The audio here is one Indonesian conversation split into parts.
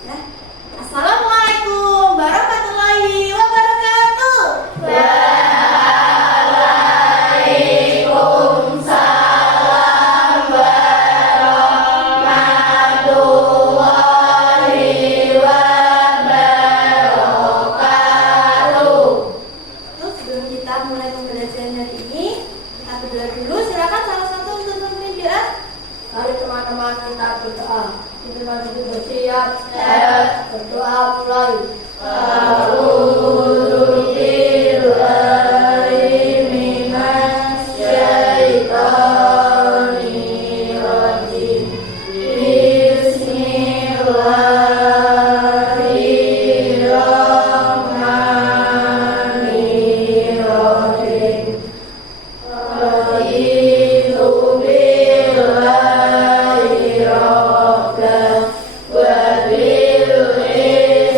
Ya. Assalamualaikum warahmatullahi wabarakatuh. Waalaikumsalam warahmatullahi wabarakatuh. Terus sebelum kita mulai pembelajaran hari ini, kita berdoa dulu. Silakan salah satu untuk memimpin doa. Mari teman-teman kita berdoa. Kita duduk bersiap. Berdoa mulai. A'udzu billahi minasyaitonir rajim. Bismillahirrahmanirrahim. Raditu billahi rabban wa bil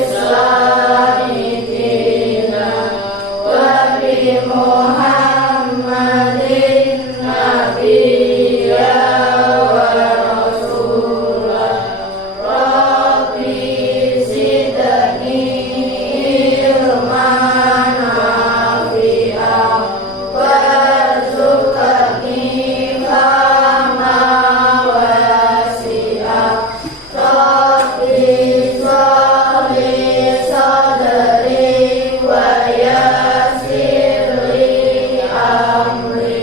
islami dinan wa bi Muhammadin nabiyya wa rasulah. Rabbi zidni ilman nafi'an warzuqni fahma wasi'an. Rabbi sholli sadri wa yassir li amri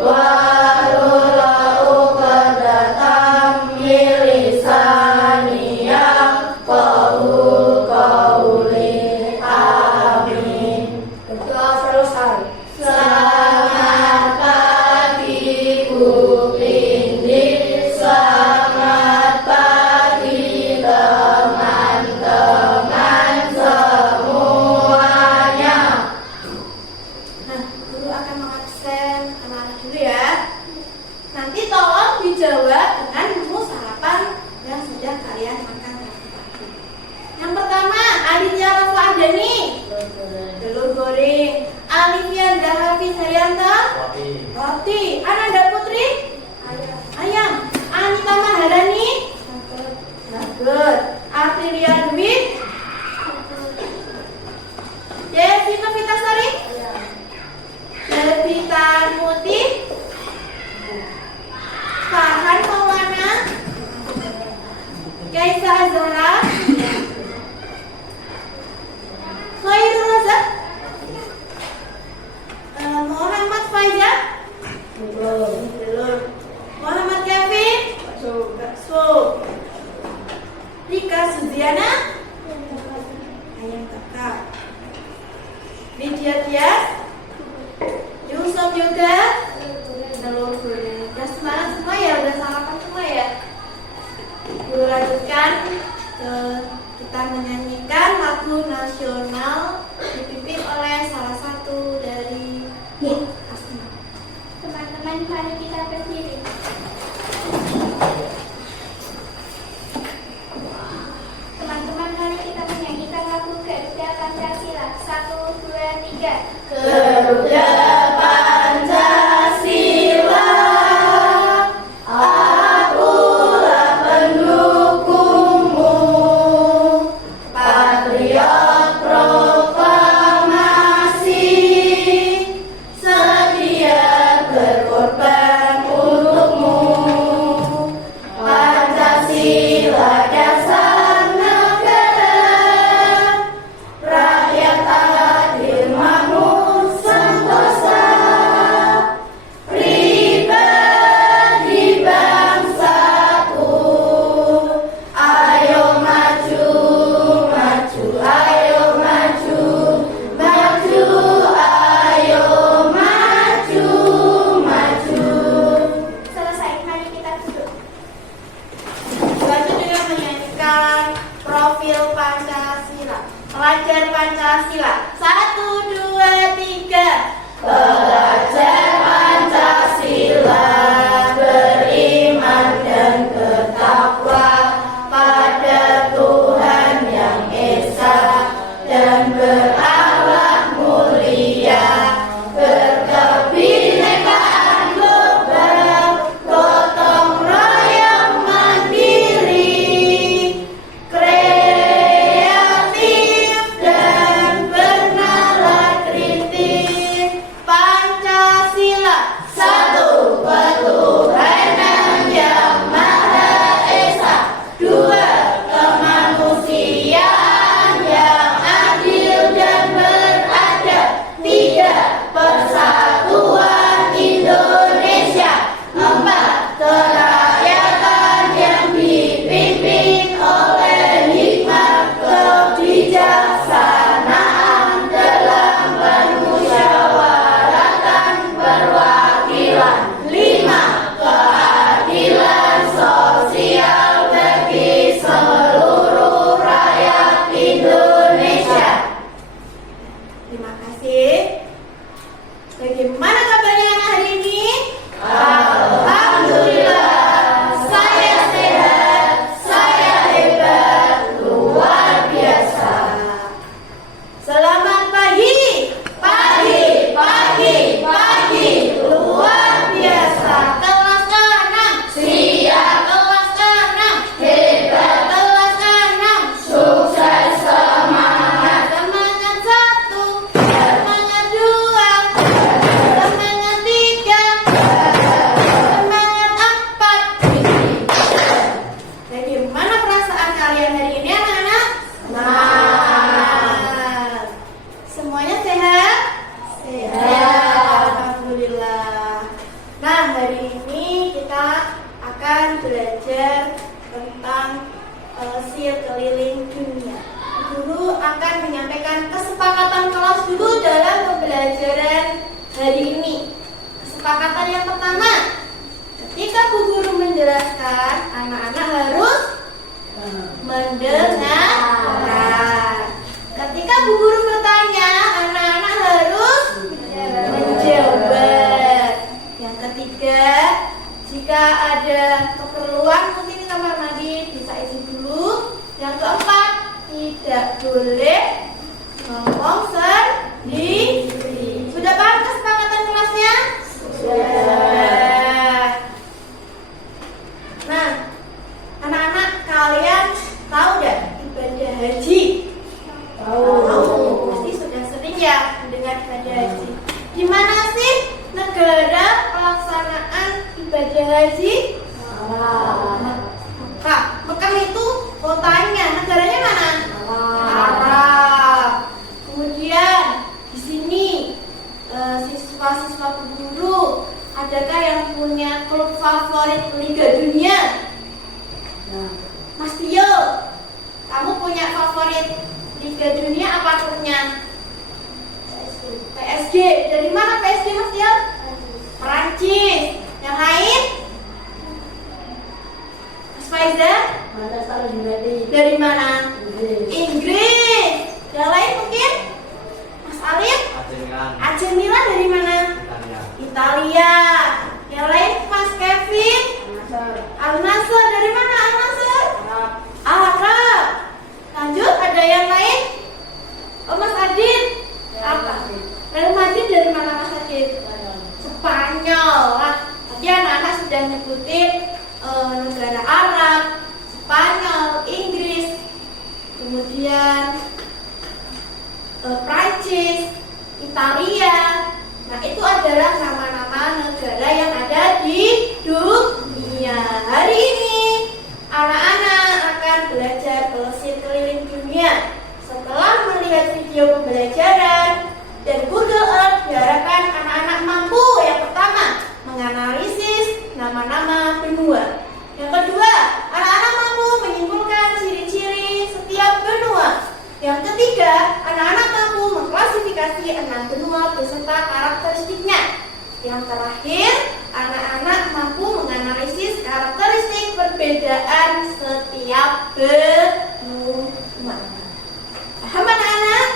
wahlul 'uqdatam min lisani yafqahu qawli. Amin. Berdoa selesai. Selamat pagi Bu Indi, selamat pagi teman-teman semuanya. Nah, guru akan mengabsen anak-anak dulu ya. Nanti tolong dijawab dengan menu sarapan yang sudah kalian makan tadi pagi. Yang pertama, Aditya Rafa Adani, telur goreng. Alivia Dahafi Haryanto, roti. Ananda Putri, ayam. Anita Maharani, nugget. Aprilia Dwi, Devi Novitasari, Devita Muti, Farhan Maulana, Kaisa Azhara, Khairul Razak, Muhammad Faizal, telur. Muhammad Kevin, bakso. Rika Suziana, ayam kakak. Lydia Tias, Yusuf Yoga, telur goreng. Udah semangat semua ya, udah sarapan semua ya. Guru lanjutkan, kita menyanyikan lagu nasional dipimpin oleh salah satu dari Asma. Teman-teman, mari kita berdiri. Teman-teman, mari kita menyanyikan lagu Garuda Pancasila. 1, 2, 3. Garuda Pancasila, akulah pendukungmu, patriot proklamasi, sedia berkorban untukmu. Pancasila dasar negara, rakyat adil makmur sentosa, pribadi bangsaku. Ayo maju, maju, ayo maju, maju, ayo maju, maju. Selesai, mari kita duduk. Lanjut dengan menyanyikan profil Pancasila. Pelajar Pancasila. 1, 2, 3. Pelajar Pancasila beriman dan bertakwa pada Tuhan yang Esa dan berakhlak mulia, berkebinekaan global, gotong royong mandiri, kreatif akan menyampaikan kesepakatan kelas dulu dalam pembelajaran hari ini. Kesepakatan yang pertama, ketika Bu Guru menjelaskan, anak-anak harus mendengarkan. Ketika Bu Guru bertanya, anak-anak harus menjawab. Yang ketiga, jika ada keperluan mungkin di kamar mandi bisa izin dulu. Yang keempat, tidak boleh ngomong sendiri. Sudah paham kesepakatan kelasnya? Sudah. Nah, anak-anak kalian tahu nggak ibadah haji? Tahu. Pasti sudah sering ya mendengar ibadah haji. Di mana sih negara pelaksanaan ibadah haji? Mekah. Mekah itu kotanya, negaranya mana? Arab. Kemudian di sini siswa-siswa guru, adakah yang punya klub favorit Liga Dunia? Mas Tio, kamu punya favorit Liga Dunia apa klubnya? PSG. Dari mana PSG, Mas Tio? Perancis. Yang lain? Mas Faizal? Dari mana? Inggris. Yang lain mungkin? Mas Alif? AC Milan dari mana? Italia. Yang lain Mas Kevin? Al Nassr. Dari mana Al Nassr? Arab. Lanjut, ada yang lain? Oh, Mas Adit? Apa? Real Madrid dari mana Mas Adit? Spanyol. Nah, tadi anak-anak sudah nyebutin negara Arab, Spanyol, Inggris, kemudian Prancis, Italia. Nah, itu adalah nama-nama negara yang ada di dunia. Hari ini anak-anak akan belajar pelesir keliling dunia. Setelah melihat video pembelajaran dan Google Earth, diharapkan anak-anak mampu yang pertama menganalisis nama-nama benua. Yang kedua, anak-anak mampu menyimpulkan ciri-ciri setiap benua. Yang ketiga, anak-anak mampu mengklasifikasi 6 benua beserta karakteristiknya. Yang terakhir, anak-anak mampu menganalisis karakteristik perbedaan setiap benua. Paham anak-anak?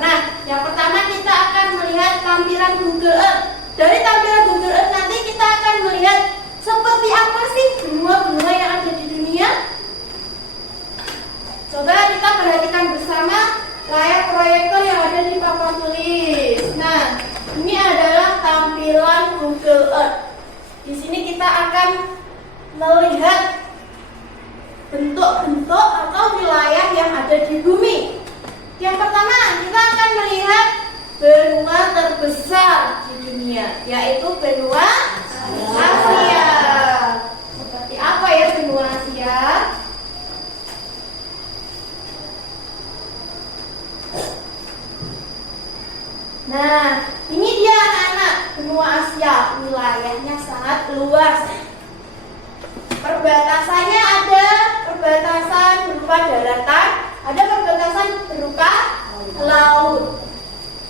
Nah, yang pertama kita akan melihat tampilan Google Earth. Dari tampilan Google Earth nanti kita akan melihat seperti apa sih benua-benua yang ada di dunia. Coba kita perhatikan bersama layar proyektor yang ada di papan tulis. Nah, ini adalah tampilan Google Earth. Di sini kita akan melihat bentuk-bentuk atau wilayah yang ada di bumi. Yang pertama, kita akan melihat benua terbesar di dunia, yaitu benua Asia. Seperti apa ya benua Asia? Nah, ini dia anak-anak benua Asia. Wilayahnya sangat luas. Perbatasannya ada perbatasan berupa daratan, ada perbatasan berupa laut.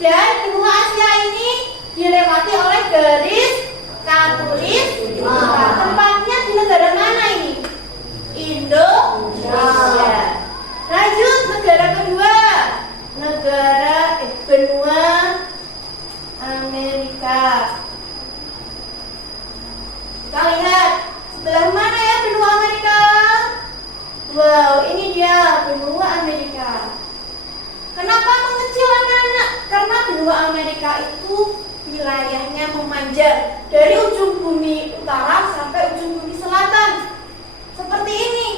Dan benua Asia ini dilewati oleh garis khatulistiwa. Tempatnya di negara mana ini? Indonesia. Lanjut, negara kedua, benua Amerika. Kita lihat sebelah mana ya benua Amerika? Wow, ini dia benua Amerika. Kenapa mengecil anak-anak? Karena benua Amerika itu wilayahnya memanjang dari ujung bumi utara sampai ujung bumi selatan. Seperti ini.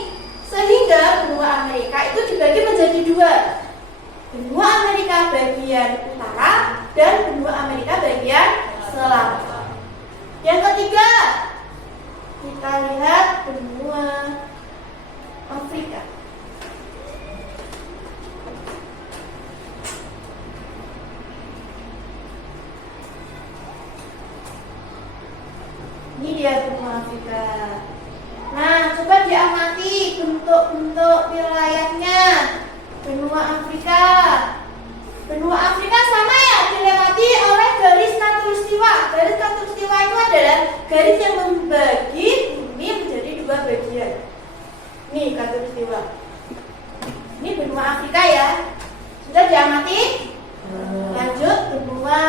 Sehingga benua Amerika itu dibagi menjadi dua. Benua Amerika bagian utara dan benua Amerika bagian selatan. Yang ketiga, kita lihat benua Afrika. Ini dia benua Afrika. Nah, coba diamati bentuk-bentuk wilayahnya. benua Afrika. Benua Afrika sama ya, dilewati oleh garis khatulistiwa. Garis khatulistiwa itu adalah garis yang membagi bumi menjadi dua bagian. Nih khatulistiwa. Ini benua Afrika ya. Sudah diamati? Lanjut benua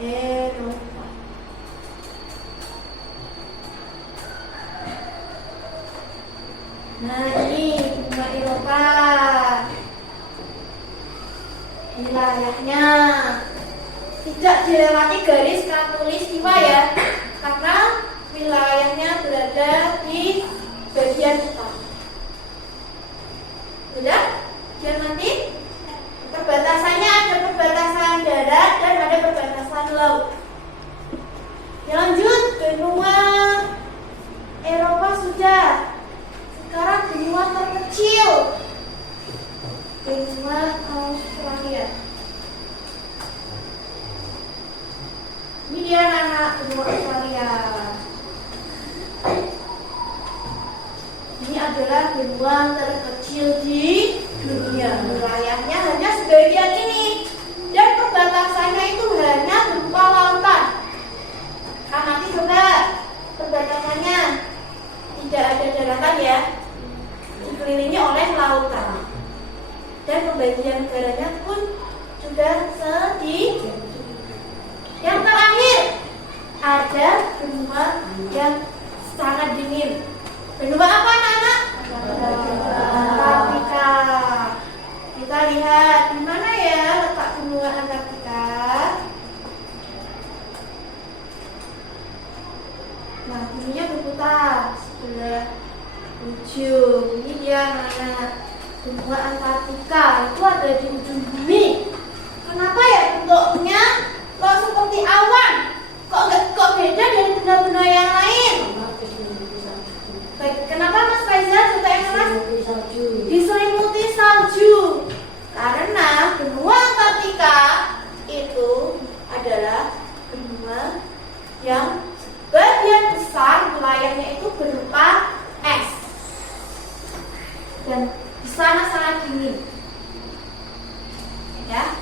Eropa. Nah ini benua Eropa. Wilayahnya tidak dilewati garis khatulistiwa ya, karena wilayahnya berada di bagian utara. Sudah? Biar nanti perbatasannya ada perbatasan darat dan ada perbatasan laut. Ya, lanjut benua Eropa sudah. Sekarang benua terkecil, benua Australia. Ini dia anak benua Australia. Ini adalah benua terkecil di dunia. Wilayahnya hanya sebagian ini dan perbatasannya itu hanya berupa lautan. Nanti coba perbatasannya tidak ada daratan ya, dikelilingi oleh lautan. Dan pembagian negaranya pun sudah sedikit. Yang terakhir ada benua yang sangat dingin. Benua apa anak-anak? Antartika. Kita lihat di mana ya letak benua Antartika. Nah, buminya berputar sebelah ujung. Ini dia anak-anak. Benua Antartika itu ada di ujung bumi. Kenapa ya bentuknya kok seperti awan? Kok beda dari benua-benua yang lain? Baik, kenapa Mas Faizal suka yang Mas? Diselimuti salju. Karena benua Antartika itu adalah benua yang bagian besar wilayahnya itu berupa es. Dan di sana sangat dingin. Ya.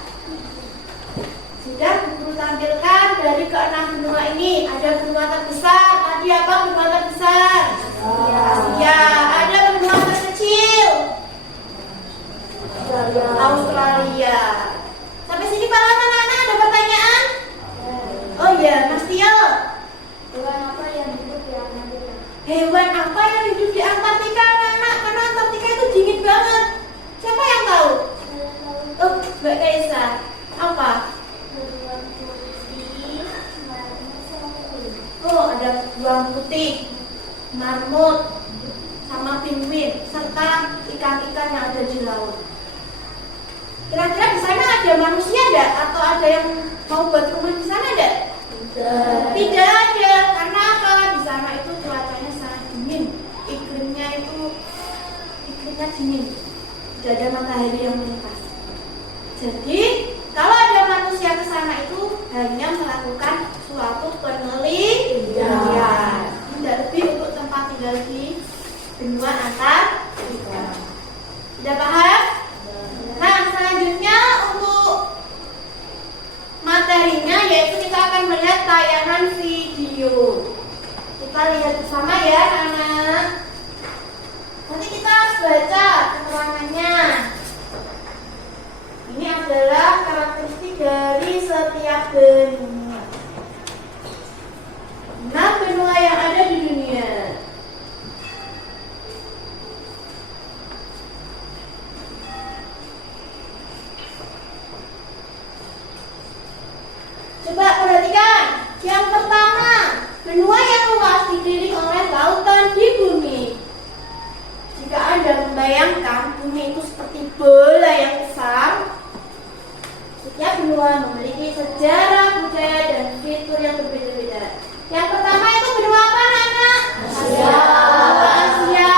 Sudah Guru tampilkan dari keenam benua ini. Ada benua terbesar. Tadi apa benua terbesar? Asia. Ada benua terkecil. Australia. Sampai sini paham anak-anak? Ada pertanyaan? Oh iya, Mas Tio. Hewan apa yang hidup di Antartika? Hewan apa yang hidup di Antartika anak-anak? Karena Antartika itu dingin banget. Siapa yang tahu? Oh, Mbak Kaisa. Apa? Beruang putih, marmut, sama penguin. Oh, ada beruang putih, marmut, sama penguin, serta ikan-ikan yang ada di laut. Kira-kira di sana ada manusia enggak? Atau ada yang mau buat rumah di sana enggak? Tidak ada. Karena apa? Di sana itu cuacanya sangat dingin. Iklimnya dingin. Tidak ada matahari yang menetas. Jadi, kalau ada manusia ke sana itu hanya melakukan suatu penelitian. Tidak lebih untuk tempat tinggal di benua Antartika. Sudah paham? Nah, selanjutnya untuk materinya yaitu kita akan melihat tayangan video. Kita lihat bersama ya, anak. Nanti kita harus baca keterangannya. Ini adalah karakteristik dari setiap benua. 6 benua yang ada di dunia. Coba perhatikan. Yang pertama, benua yang luas dikelilingi oleh lautan di bumi. Jika Anda membayangkan bumi itu seperti bola yang besar, setiap benua memiliki sejarah, budaya, dan fitur yang berbeda-beda. Yang pertama itu benua apa, anak? Asia. Asia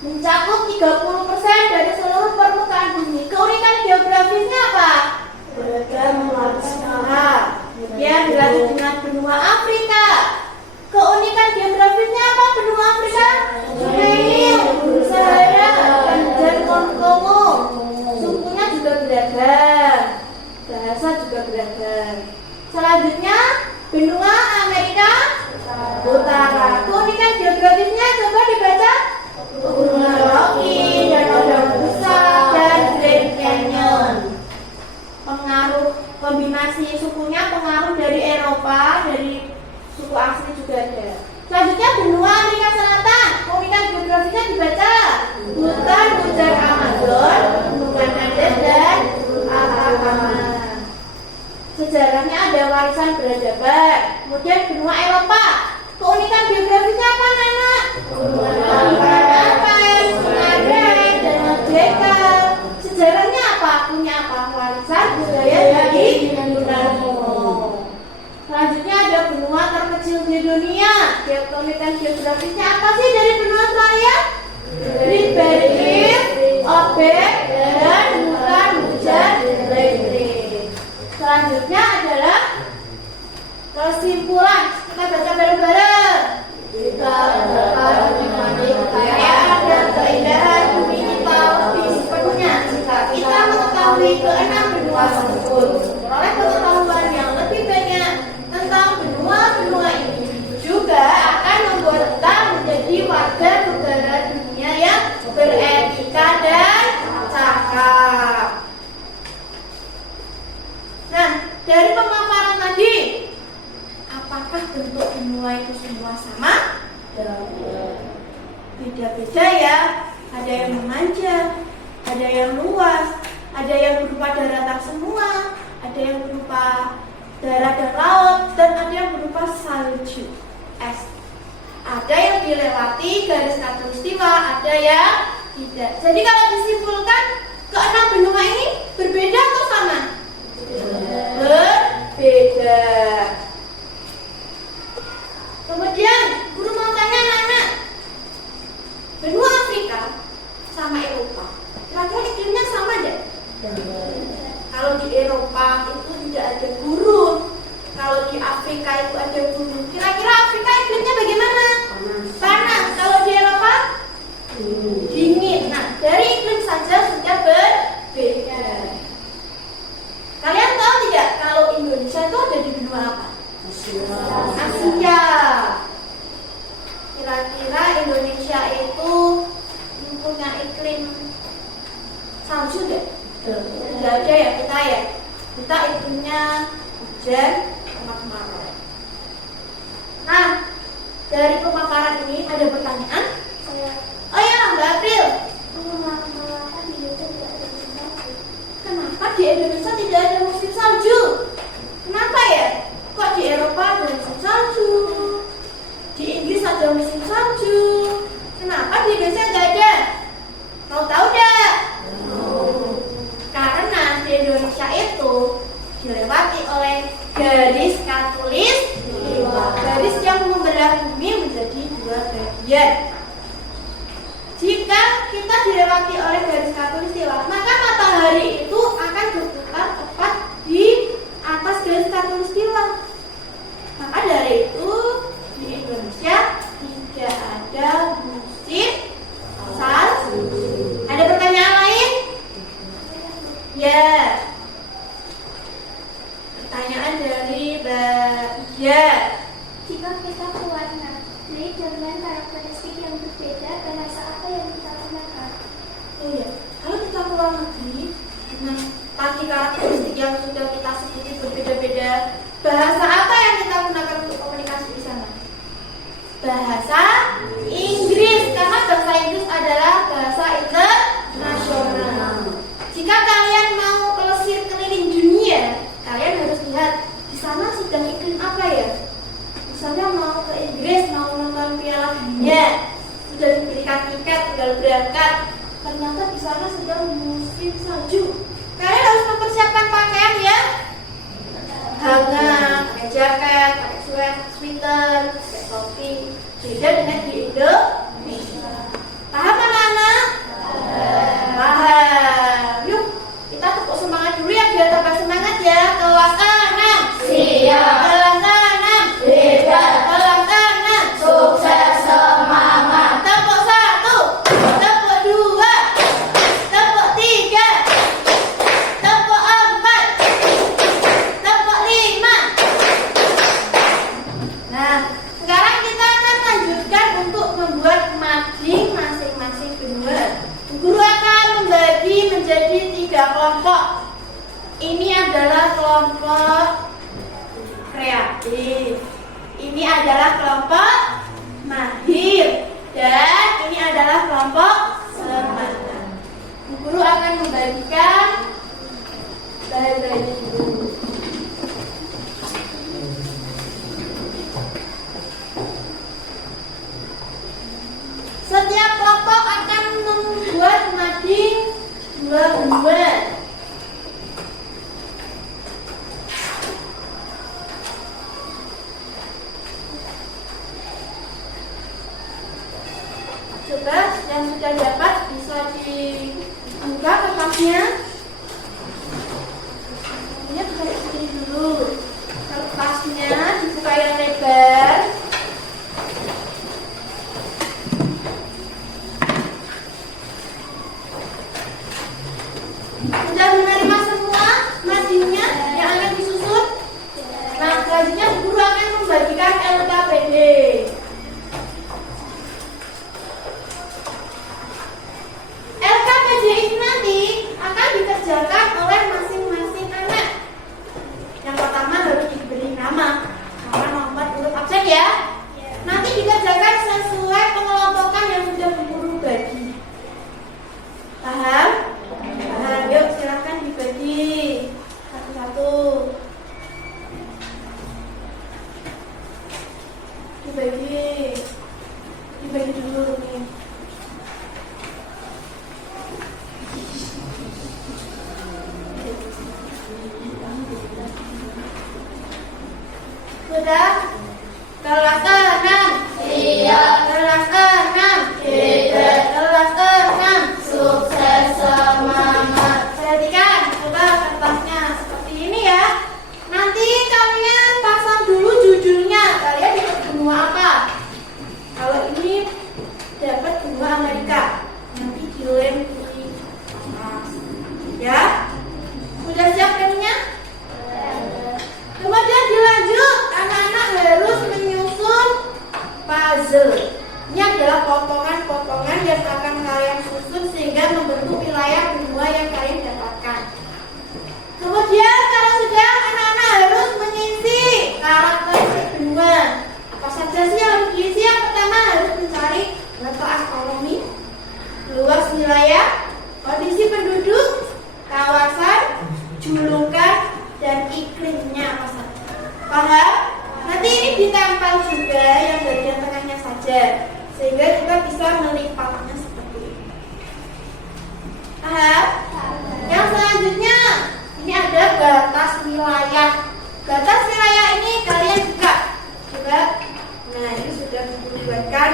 mencakup 30% dari seluruh permukaan bumi. Keunikan geografisnya apa? Beragam warna. Kemudian dilanjut dengan benua Afrika. Keunikan geografisnya apa benua Afrika? Sungai Nil, Sahara, dan peradaban. Kemudian benua Eropa. Keunikan geografisnya apa, anak? Apa? Ada dan merdeka. Sejarahnya apa? Punya apa? Warisan budaya dari Yunani. Selanjutnya ada benua terkecil di dunia. Keunikan geografisnya apa sih dari benua Australia? Great Barrier, Obek, dan bukan hujan listrik. Selanjutnya adalah kesimpulan. Kita baca bareng-bareng. Kita dapat menikmati Kekayaan dan keindahan bumi kita lebih sepenuhnya jika kita mengetahui keenam benua tersebut. Memperoleh pengetahuan yang lebih banyak tentang benua-benua ini juga akan membuat kita menjadi warga negara dunia yang beretika dan cakap. Nah, dari pemaparan tadi, apakah bentuk benua itu semua sama? Beda-beda ya. Ada yang memanjang, ada yang luas, ada yang berupa daratan semua, ada yang berupa darat dan laut, dan ada yang berupa salju, es. Ada yang dilewati garis khatulistiwa, ada yang tidak. Jadi kalau disimpulkan, keenam benua ini berbeda atau sama? Berbeda. Kemudian guru mau tanya anak-anak, benua Afrika sama Eropa, kira-kira iklimnya sama enggak? Kalau di Eropa itu tidak ada gurun, kalau di Afrika itu ada gurun. Kira-kira Afrika iklimnya bagaimana? Panas. Kalau di Eropa dingin. Nah, dari iklim saja sudah berbeda. Kalian tahu tidak kalau Indonesia itu ada di benua apa? Asia. Kira-kira Indonesia itu punya iklim salju deh? Tidak ada ya kita ya. Kita iklimnya hujan sama kemarau. Nah, dari pemaparan ini ada pertanyaan? Oh ya, Mbak April. Kenapa di Indonesia tidak ada musim salju? Kenapa ya? Kok di Eropa ada musim salju? Di Inggris ada musim salju? Kenapa di Indonesia nggak ada? Mau tahu nggak? Karena di Indonesia itu dilewati oleh garis khatulistiwa, garis yang membelah bumi menjadi dua bagian. Jika kita dilewati oleh garis khatulistiwa, maka matahari itu akan berputar tepat di atas garis khatulistiwa. Maka dari itu di Indonesia tidak ada musim salju. Ada pertanyaan lain? Ya. Pertanyaan dari Mbak Ya. Jika kita berwarna dengan karakteristik yang berbeda, bahasa apa yang kita gunakan? Oh ya, kalau kita ke luar negeri dengan tadi karakteristik yang sudah kita sebutin berbeda-beda, bahasa apa yang kita gunakan untuk komunikasi di sana? Bahasa Inggris, karena bahasa Inggris adalah bahasa internasional. Jika kalian mau pelesir keliling dunia, kalian harus lihat di sana sedang iklim apa ya. Misalnya mau ke Inggris, mau nonton Piala Dunia, sudah diberikan tiket, tinggal berangkat. Ternyata di sana sedang musim salju. Kalian harus mempersiapkan pakaian ya, hangat, pakai jaket, pakai sweater, pakai topi. Beda dengan di Indonesia. Paham anak-anak? Paham. Yuk, kita tepuk semangat dulu ya biar tambah semangat ya. Kelas 6. Siap. Kelas 6. Hebat. Kelas 6. Sukses semangat. Tepuk 1, tepuk 2, tepuk 3, tepuk 4, tepuk 5. Nah, sekarang kita akan lanjutkan untuk membuat mading masing-masing benua. Guru akan membagi menjadi 3 kelompok. Ini adalah kelompok kreatif. Ini adalah kelompok mahir. Dan ini adalah kelompok semangat. Guru akan membagikan bahan-bahan dulu. Sudah menerima semua materinya yang akan disusun? Nah, selanjutnya guru akan membagikan LKPD. LKPD ini nanti akan dikerjakan oleh masing-masing anak. Yang pertama harus diberi nama nomor urut absen ya. Nanti dikerjakan sesuai pengelompokan yang sudah guru bagi. Paham? Paham. Yuk silahkan dibagi satu-satu. Dibagi dulu nih. Sudah? Kelas 6. Iya. Kelas 6. Tidak. Kelas 6. Sukses semangat. Perhatikan, coba kertasnya seperti ini ya. Nanti kalian pasang dulu judulnya. Kalian dapat benua apa? Kalau ini dapat benua Amerika. Nanti dilem di atas. Ya? Sudah siap kalinya? Kemudian dilanjut, anak-anak harus menyusun puzzle. Ini adalah potongan-potongan yang akan kalian susun sehingga membentuk wilayah benua yang kalian dapatkan. Kemudian kalau sudah, anak-anak harus mengisi karakteristik benua. Apa saja sih yang harus diisi? Yang pertama harus mencari letak astronomi, luas wilayah, kondisi penduduk, kawasan, julukan, dan iklimnya apa saja. Paham? Nanti ini ditempel juga yang bagian tengahnya saja, sehingga kita bisa melipatnya seperti ini. Paham? Yang selanjutnya, ini ada batas wilayah. Batas wilayah ini kalian buka. Nah, ini sudah dibuatkan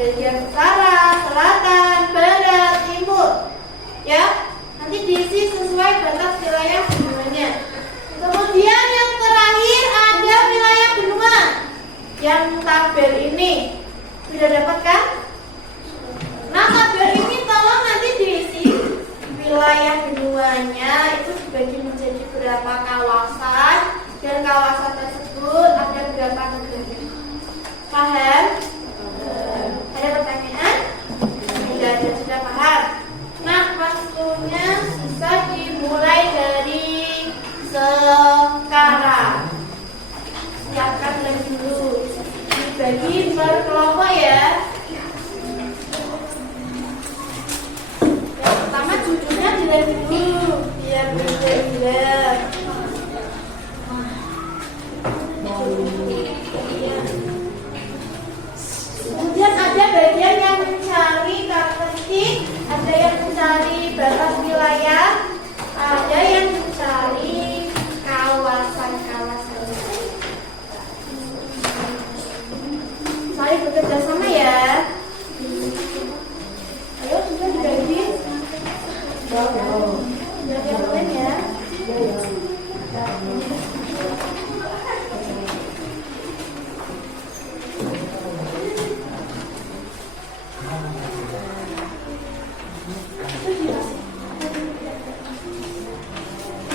bagian utara, selatan, barat, timur. Ya, nanti diisi sesuai batas wilayah semuanya. Kemudian yang terakhir ada wilayah benua. Yang tabel ini sudah dapat kan? Nah, tabel ini tolong nanti diisi wilayah benuanya itu dibagi menjadi berapa kawasan dan kawasan tersebut ada berapa negara. Paham? Ada pertanyaan? Tidak ada, sudah paham. Nah, waktunya bisa dimulai dari sekarang. Siapkan lem dulu. Dibagi per kelompok ya. Yang pertama judulnya dilem dulu biar jelas. Kemudian ada bagian yang mencari karakteristik, ada yang mencari batas wilayah, ada yang mencari kawasan-kawasan. Saling bekerja sama ya. Ayo sudah dibagi. Sudah diapain ya?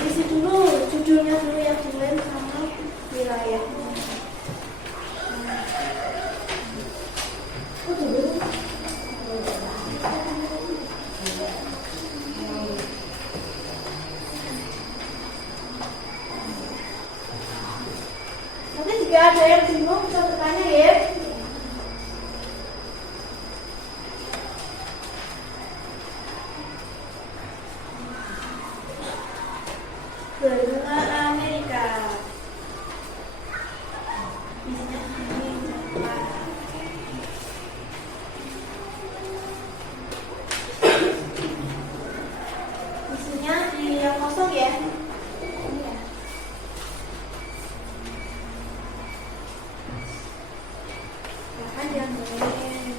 Isi dulu judulnya dulu yang dilem sama wilayah. Nanti jika ada yang bingung bisa bertanya ya. Benua Amerika. Isinya ini apa? Isinya di yang kosong ya. Bahkan yang ini.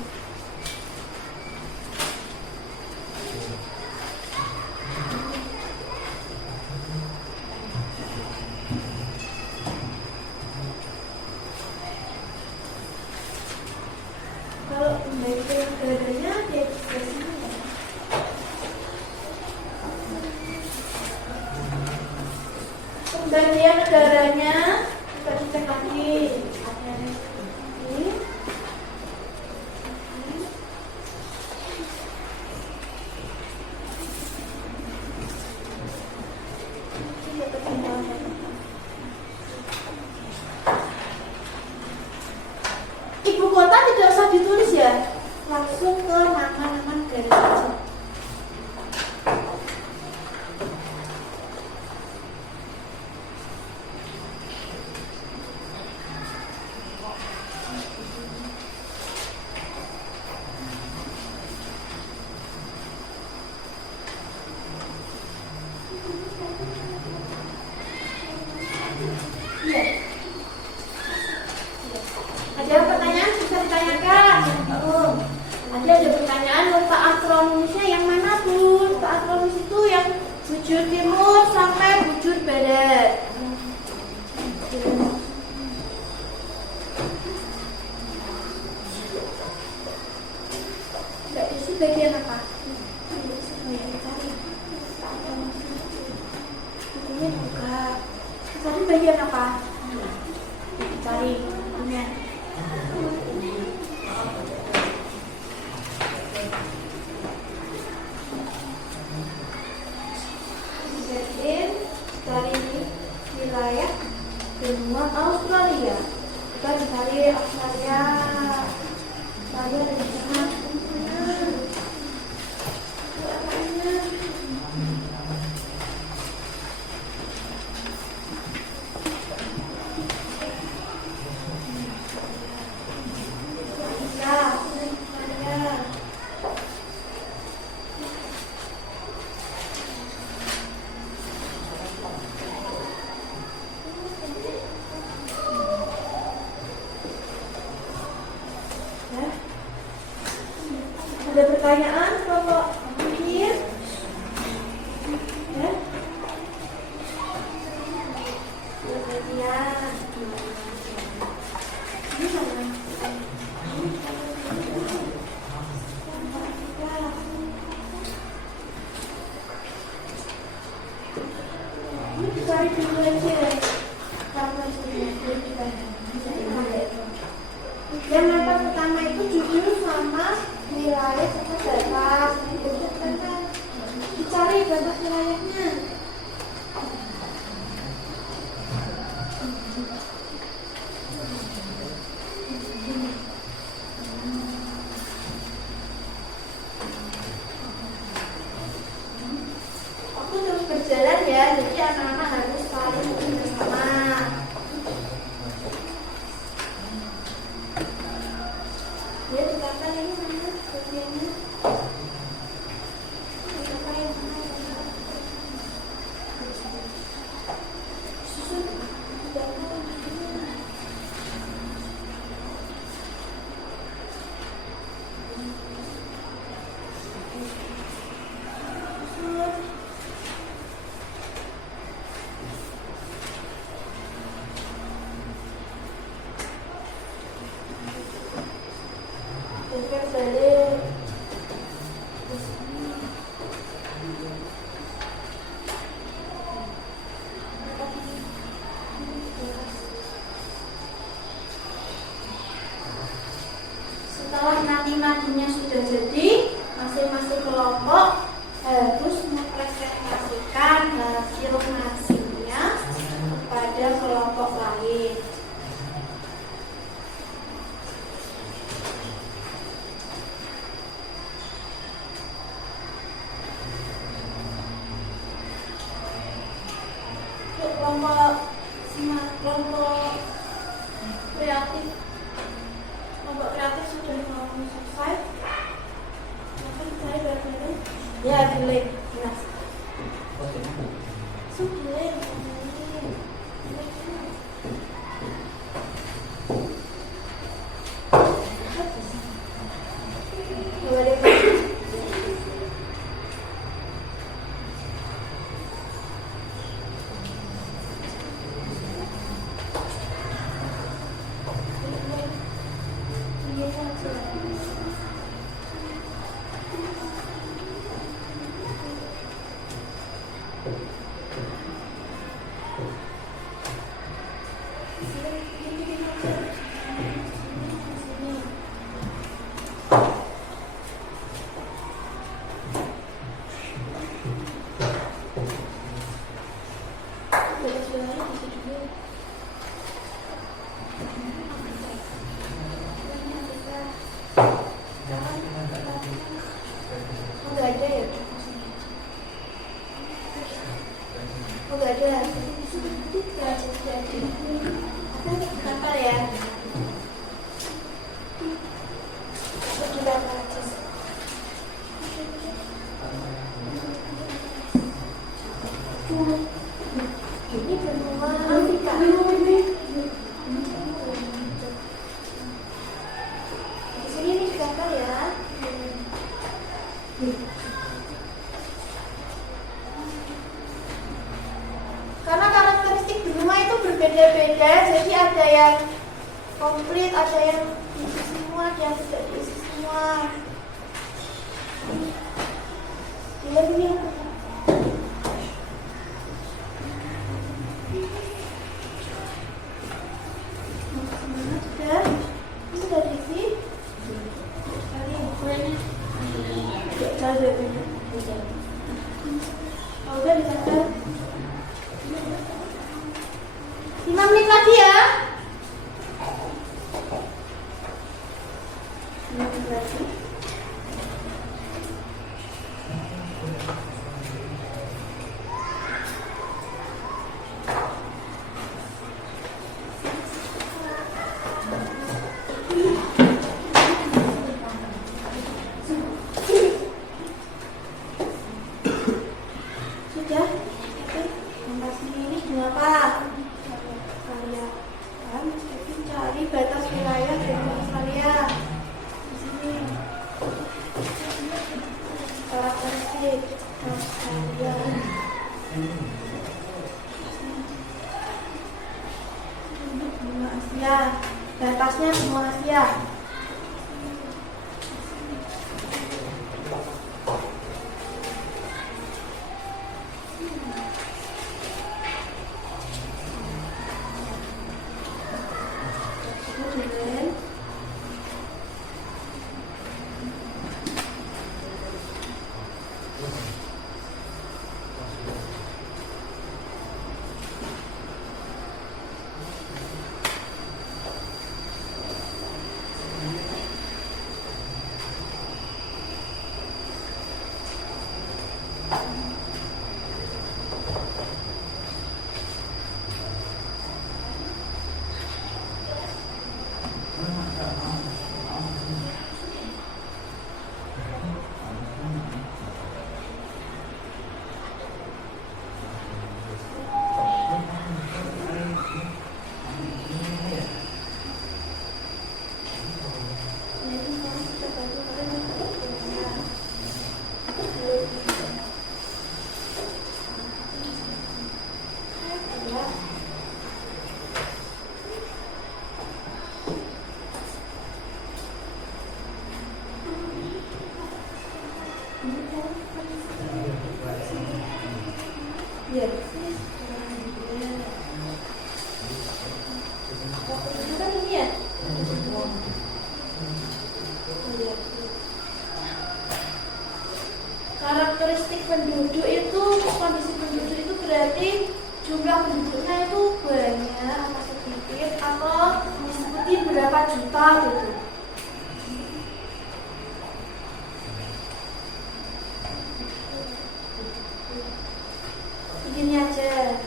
Kalau membaca negaranya dia di sini ya. Bagian negaranya kita cek lagi. Ini. Ibu kota tidak usah ditulis ya, langsung ke nama-nama negara saja. Iya. Ada pertanyaan bisa ditanyakan? Ada pertanyaan lupa akronisnya yang mana tuh? Lupa akronis itu yang bujur timur sampai bujur barat. Mbak Desi bagian apa? Ini buka. Tadi bagian apa? Cari punya. Jadiin cari wilayah benua Australia. Kita cari Australia. Lalu ada di sana. Ada pertanyaan kalau mikir? Ya? Pertanyaan. Ini mana? Ini dicari dulu aja. Karena sudah kita yang lepas pertama itu judul sama wilayah sama batas. Dicari batas wilayahnya. Aku terus berjalan ya, jadi anak-anak harus saling bersama. Ya, dikatakan ini mana bagiannya? Dikatakan yang mana? Susun. Bukan balik. Setelah nadi-nadinya sudah jadi, masing-masing kelompok harus mempresentasikan hasil nasinya kepada kelompok lain. Kelompok kreatif sudah mau selesai. Maka saya berarti ya boleh. Nah, boleh. Nggak ada ya? Oh, nggak ada. Kenapa ya? Kita baca. Ini benua Afrika. Di sini ini gambar ya. Karena karakteristik benua itu berbeda-beda, jadi ada yang komplit, ada yang diisi semua, ada yang tidak diisi semua. Dilihat ini. Sudah diisi. Oh, udah dicatat. 5 menit lagi ya. 5 menit lagi. Sudah? Oke. Kompas ini berapa? Kalian cari batas wilayah dari Australia. Di sini. Karakteristik Australia. Benua Asia. Batasnya benua Asia. Iya. Itu kan ini ya? Karakteristik penduduk itu, kondisi penduduk itu berarti jumlah penduduknya itu banyak atau sedikit atau disebutin berapa juta gitu. Begini aja.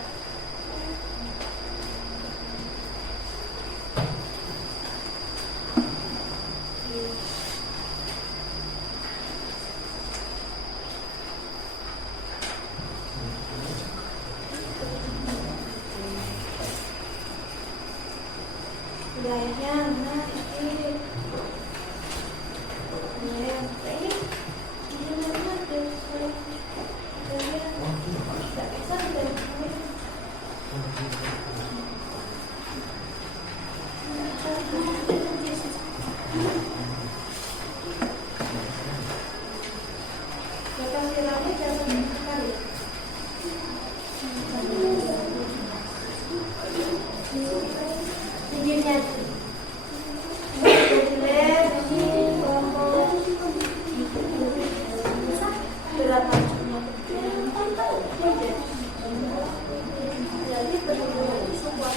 Wilayahnya mana ini? Wilayah ini di mana ada? Tidak bisa tidak. Batas wilayahnya jangan sekali. Tingginya berapa? Jadi benar-benar sebuah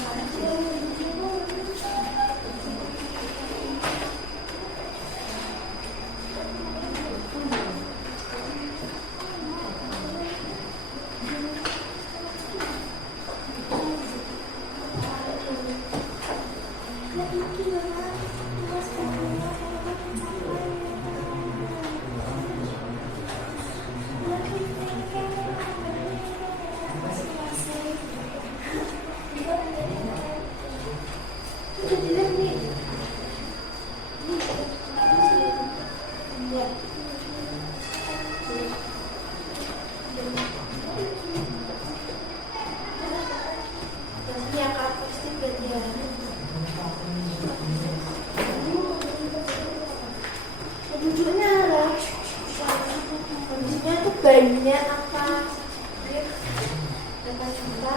bayinya apa? Apa cinta?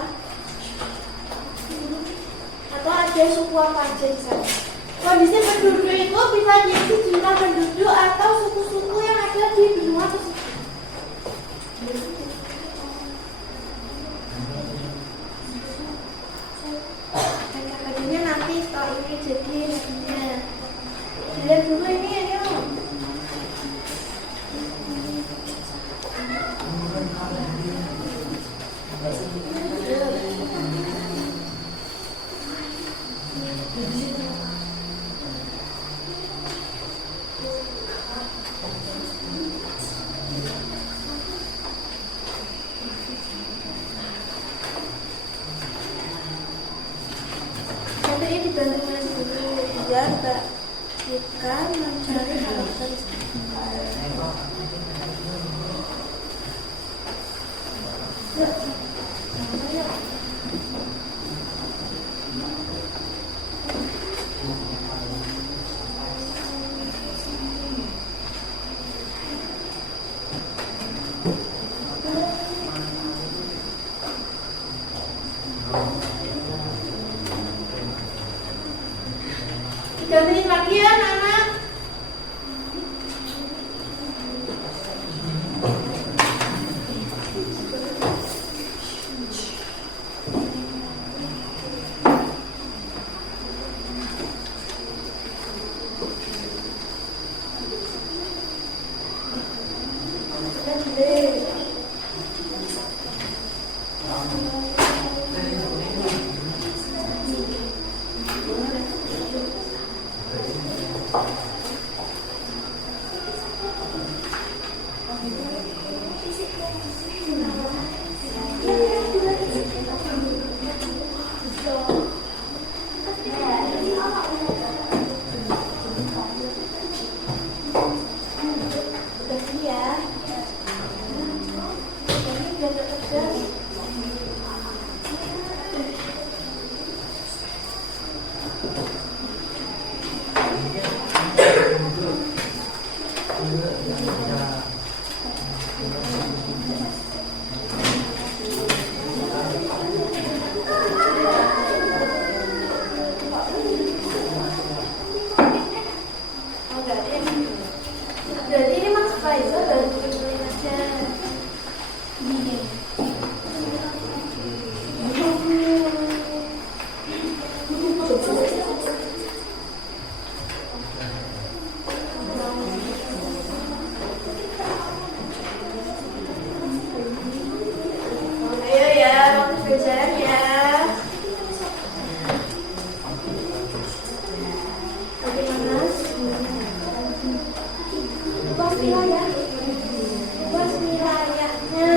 Atau ada suku apa aja di sana? Kondisi penduduk itu bisa jadi jumlah penduduk atau suku-suku yang ada di benua tersebut. Kajiannya nanti setelah ini jadi nantinya. Dilihat dulu ini ya. Nanti dibantu mas dulu biar Mbak Ika mencari karakteristik. Gantiin lagi ya anak-anak. Jadi ini Mas Faisal baru tulis aja. Ayo ya, waktu pelajaran ya. Bagaimana? Luas wilayah. Luas wilayahnya.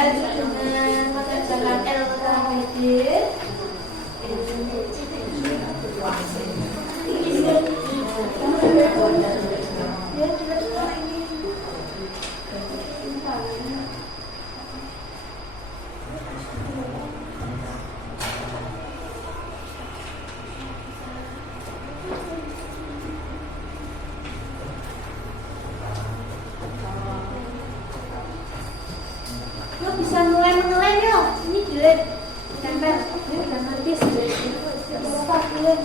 Lanjut dengan mengerjakan LKPD. Lo bisa mulai mengelem yo. Ini jelek. Tempel. Ini udah nanti sudah. Apa jelek?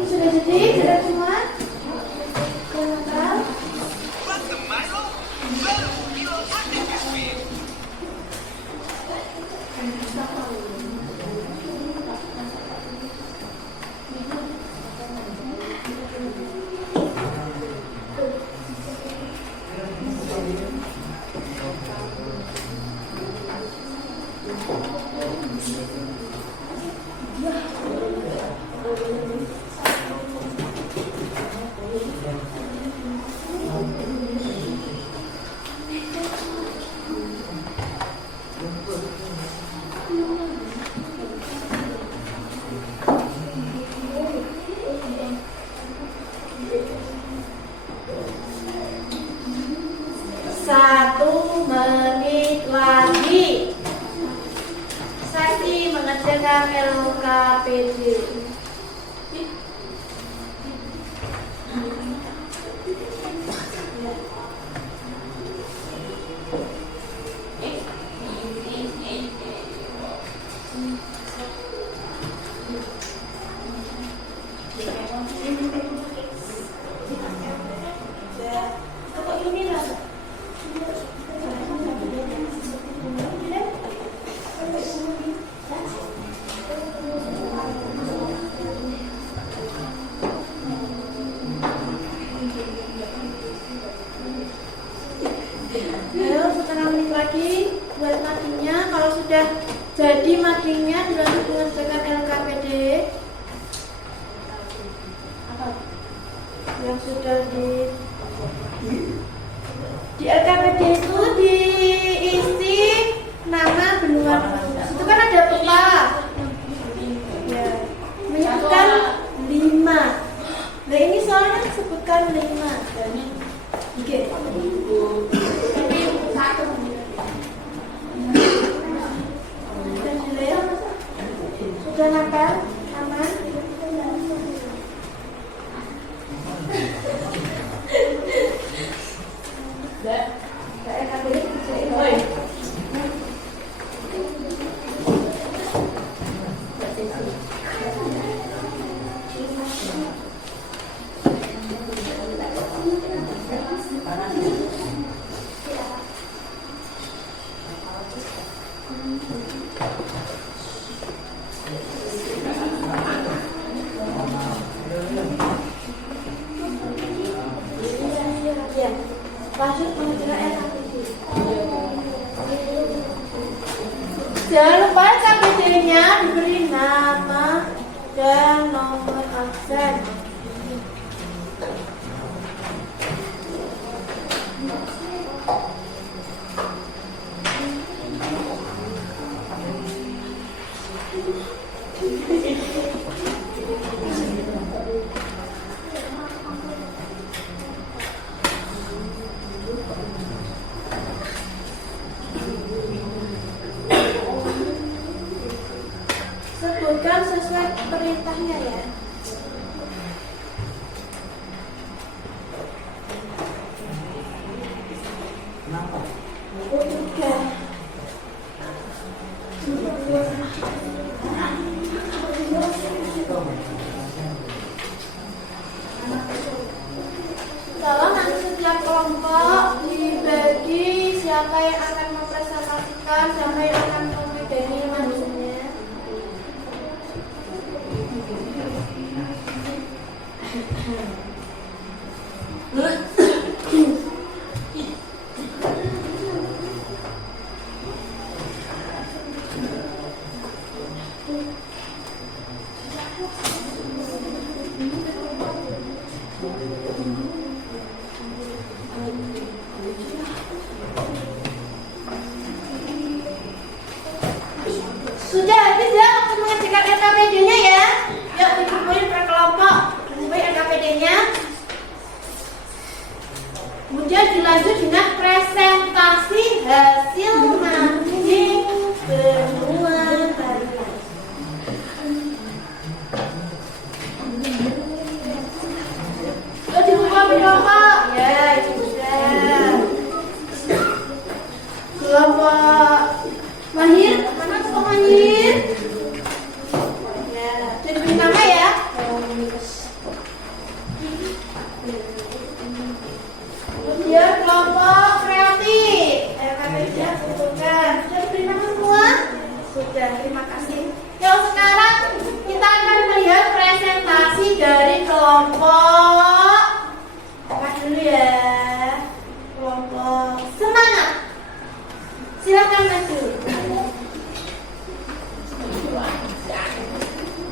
Sudah jadi, sudah semua. Satu menit lagi. Sesi mengerjakan LKPD. Ayo, setengah menit lagi buat matinya. Kalau sudah jadi matinya, dilanjut mengerjakan LKPD. Yang sudah di LKPD itu diisi nama benua. Itu kan ada peta. Ya, menyebutkan 5. Nah ini soalnya sebutkan 5. Oke. Sudah nempel? Aman? Lanjut mengerjakan LKPD. Jangan lupa LKPD-nya diberi nama dan nomor absen. Sebutkan sesuai perintahnya ya. Kalau nanti setiap kelompok dibagi siapa yang akan mempresentasikan, siapa yang akan memegangi majunya. Sudah habis ya waktu mengerjakan LKPD-nya ya. Yuk dikumpulin per kelompok, kumpulin LKPD-nya. Kemudian dilanjut dengan presentasi hasil mancing benua harian. Yuk dikumpulin per kelompok. Ya itu sudah. Kelompok Mahir, mana kelompok Mahir? Ya, jadi nama ya. Kemudian kelompok kreatif. KPD kumpulkan. Sudah diberi nama semua? Sudah, terima kasih. Yuk sekarang kita akan melihat presentasi dari kelompok apa dulu ya? Kelompok semangat. Silakan maju.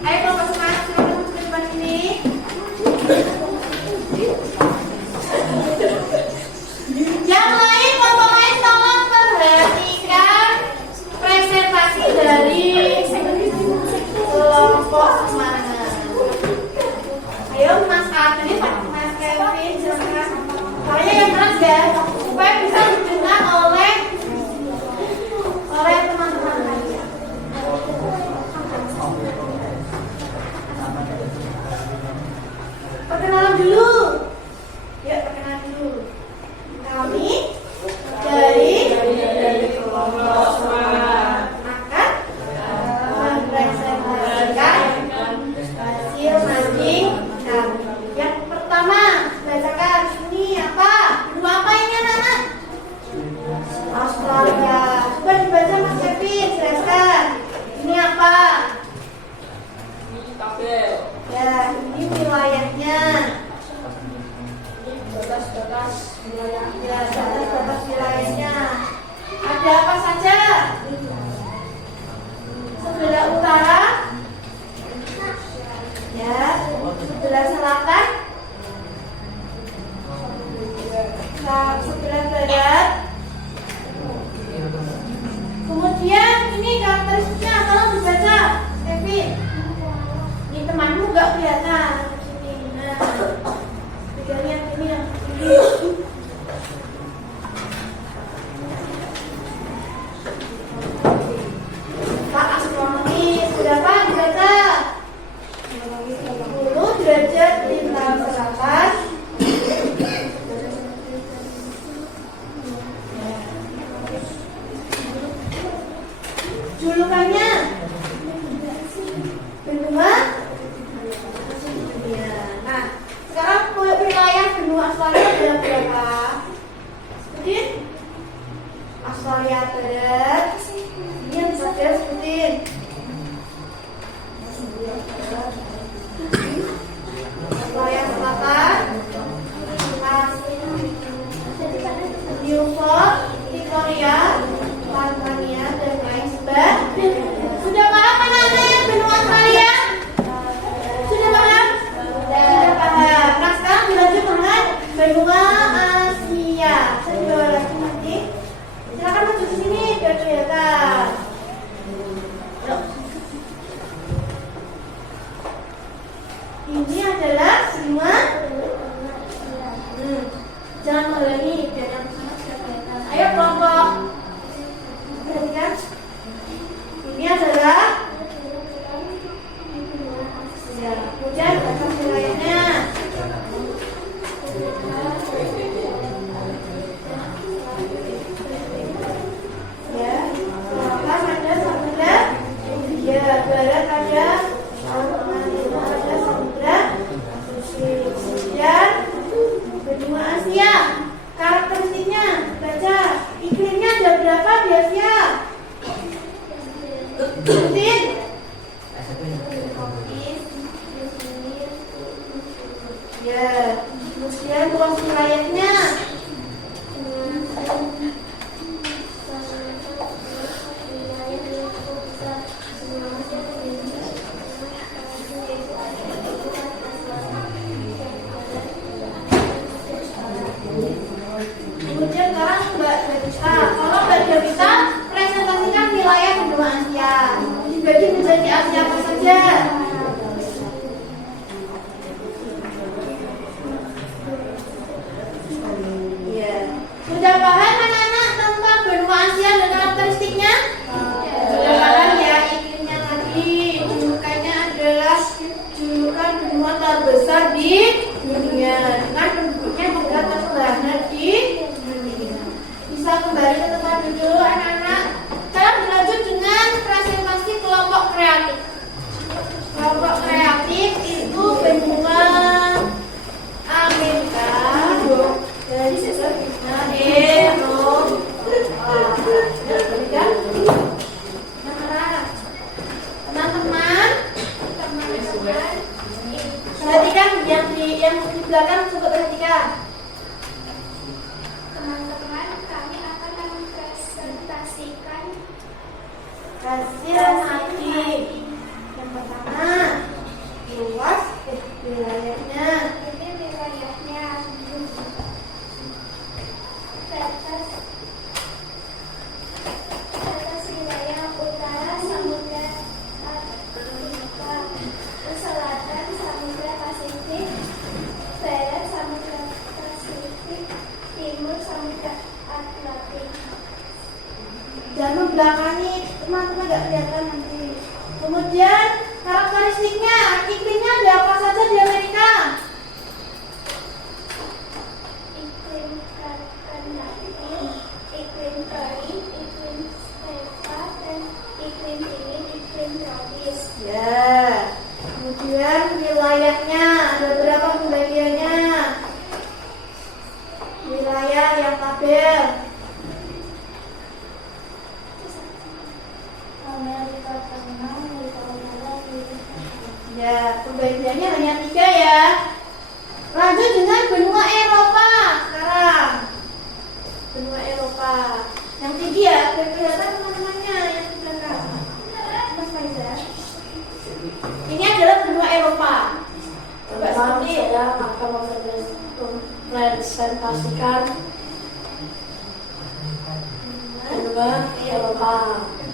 Ayo kelompok semangat, silakan masuk ke depan sini. Yang lain, kelompok lain tolong perhatikan presentasi dari kelompok semangat. Ayo Mas Adri, Mas Kevin, silakan. Soalnya yang keras ya, supaya bisa didengar oleh teman-teman kalian. Perkenalan dulu. Ya, perkenalan dulu. Kami dari kelompok semangat akan mempresentasikan hasil mancing kami. Yang pertama, bacakan ini apa? Benua apa ini anak-anak? Australia. Coba dibaca Mas Kevin, jelaskan. Ini apa? Ya, ini wilayahnya. Batas-batas wilayahnya. Ya, batas-batas wilayahnya. Ada apa saja? Sebelah utara. Ya, sebelah selatan. Sebelah barat. Kemudian ini karakteristiknya, tolong dibaca, Kevin. Ini temanmu nggak kelihatan di sini. Nah, pegangnya ini yang ini. Pak astronomi berapa dibaca? 10 derajat lintang selatan. Julukannya benua. Ya. Nah, sekarang wilayah benua Australia ada berapa? Sebutin. Australia barat. Ini yang saya sebutin. Australia selatan. Newport, Victoria, Tasmania, dan lain sebagainya. Sudah paham anak-anak yang benua Australia? Sudah paham? Sudah paham. Nah sekarang dilanjut dengan benua Asia. Saya coba lagi nanti. Silakan maju ke sini biar kelihatan. Yuk. Ini adalah benua. Jangan menghalangi biar yang sana sudah kelihatan. Ayo kelompok. Perhatikan. Ini adalah ya, kemudian batas wilayahnya. Ya, selatan ada samudra. Ya, barat ada samudra. Dan benua Asia. Karakteristiknya baca. Iklimnya ada berapa di Asia? Sebutin. Ya, kemudian ruang wilayahnya. Kemudian sekarang Mbak Devita, kalau Mbak Devita presentasikan wilayah benua Asia. kembali ke tempat duduk anak-anak. Sekarang dilanjut dengan presentasi kelompok kreatif. Kelompok kreatif itu benua Amerika dan teman-teman, perhatikan yang di belakang, coba perhatikan. Teman-teman, kami akan mempresentasikan Hasil mapping. Yang pertama, luas wilayahnya. ini wilayahnya. Batas wilayah utara Samudra Atlantika, selatan Samudra Pasifik, barat Samudra Pasifik, timur Samudra Atlantik. Jangan membelakangi, teman-teman nggak kelihatan nanti. Kemudian karakteristiknya, iklimnya ada apa saja di Amerika? Iklim Karnatiki, iklim kering, iklim stepa, dan iklim dingin, iklim tropis. Ya. Kemudian wilayahnya ada berapa pembagiannya? Wilayah yang tabel. Amerika Tengah, Amerika Utara, Ya, pembagiannya hanya 3 ya. Lanjut dengan benua Eropa sekarang. Benua Eropa. Yang tinggi ya, biar kelihatan teman-temannya yang di belakang. Mas Faizal. Ini adalah benua Eropa. Coba seperti Saya akan mempresentasikan benua Eropa.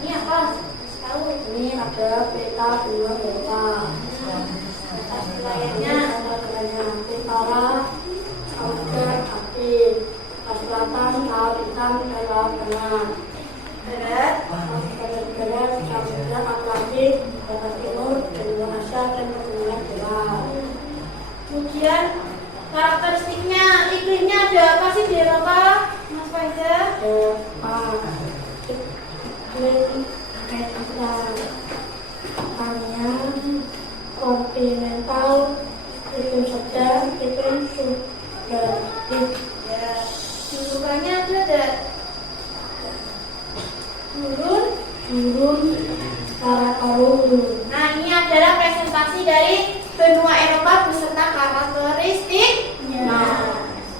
ini apa? Kasih tahu. Ini adalah peta benua Eropa. Atas wilayahnya. Utara, Samudra Pasifik, selatan, Laut Hitam, dan Laut Tengah. Barat. Barat, Samudra Atlantik, barat timur, benua Asia, dan benua Barat. Kemudian karakteristiknya, iklimnya ada apa sih di Eropa? Mas Faizal? Kontinental, iklim sedang, iklim subtropik. Ya, julukannya itu ada gurun. Karakorum. Nah, ini adalah presentasi dari benua Eropa beserta karakteristiknya.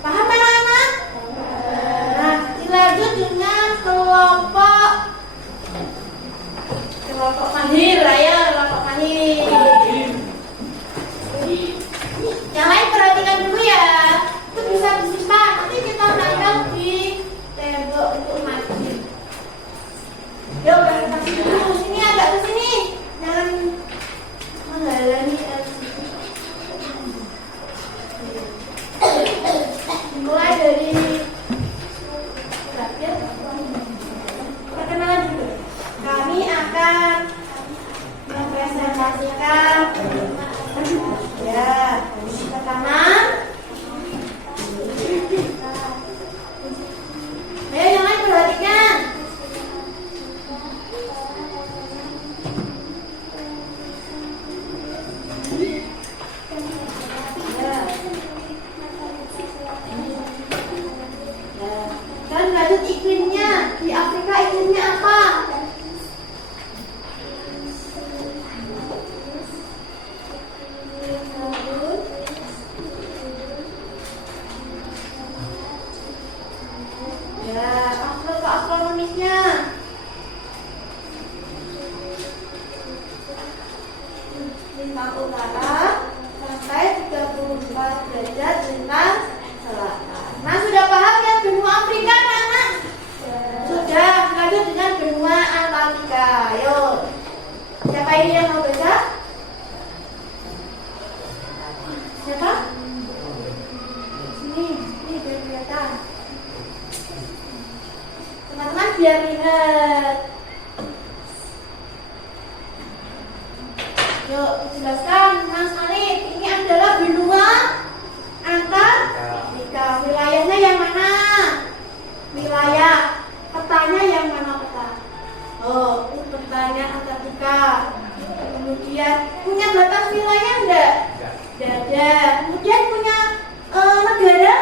Paham anak-anak? Nah, dilanjut dengan kelompok mahir lah ya, kelompok mahir. Yang lain perhatikan dulu ya. Itu bisa disimpan, nanti kita tempel di tembok untuk maju. Yuk, presentasi dulu. Sini agak ke sini. Jangan menghalangi mulai dari terakhir. Perkenalan dulu. Kami akan mempresentasikan ya, pertama ayo yang lain perhatikan. Kan lanjut iklimnya. Di Afrika iklimnya apa? Ya, astronomisnya. Lintang utara sampai 34 derajat lintang selatan. Nah, sudah paham ya benua Afrika, anak-anak? Sudah, lanjut dengan benua Antartika. Ayo. Siapa ini yang mau baca? Siapa? Sini biar kelihatan. Teman-teman biar ingat. Yuk, jelaskan Mas Alif. Ini adalah benua Antartika. Wilayahnya yang mana? Wilayah pertanian Antartika. Kemudian punya batas wilayah enggak? Tidak ada. Kemudian punya negara?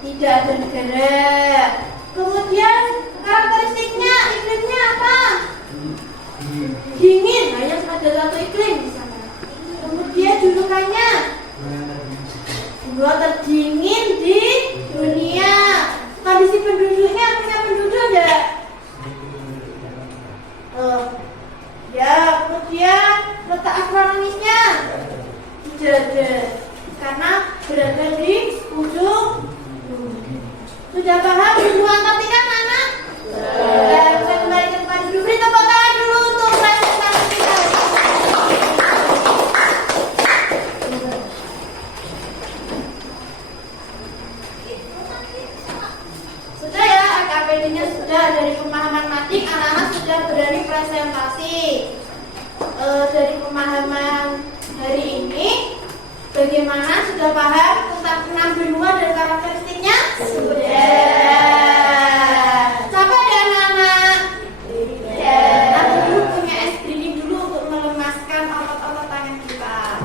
Tidak ada negara. Kemudian karakteristiknya, iklimnya apa? Dingin. Nah, yang ada satu iklim di sana. Kemudian julukannya gua terdingin di dunia. Kondisi penduduknya, punya penduduk enggak? Ya, kemudian letak astronomisnya tidak ada karena berada di ujung bumi. Sudah paham benua Antartika mana? Ya, kita kembali ke tempat duduk. Beri tepuk tangan dulu untuk presentasi kita. Sudah ya, AKPD-nya sudah dari pemahaman matik, anak-anak sudah berani presentasi. Dari pemahaman hari ini, bagaimana sudah paham tentang 6 benua dan karakteristiknya? Sudah. Siapa ada anak-anak? Aku dulu punya es breathing dulu untuk melemaskan otot-otot tangan kita.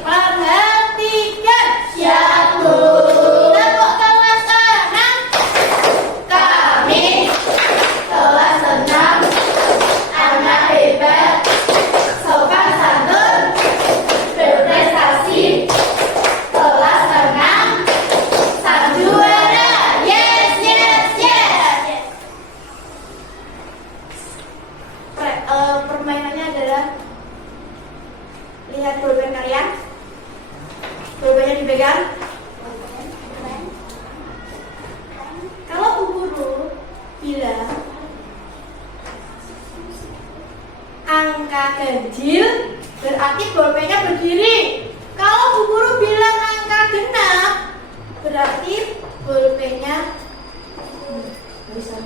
Perhatikan. Siap, Bu. Tepuk kelas 6. Kami kelas 6. Anak hebat, sopan santun, berprestasi. Kelas 6, sang juara. Yes, yes, yes. Permainannya adalah lihat pulpen kalian. Pulpennya dipegang. Kalau Bu Guru bilang angka ganjil, berarti bolpennya berdiri. Kalau Bu Guru bilang angka genap, berarti bolpennya bisa.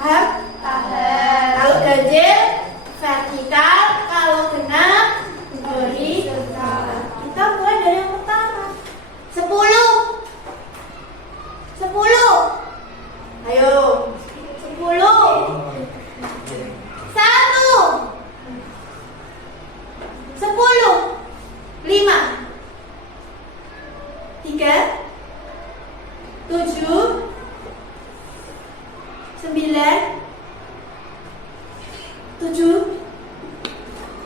Paham? Paham. Kalau ganjil vertikal, kalau genap horizontal. Kita mulai dari yang pertama. 10. 10. Ayo. 10. 1. 10. 5. 3. 7. 9. 7.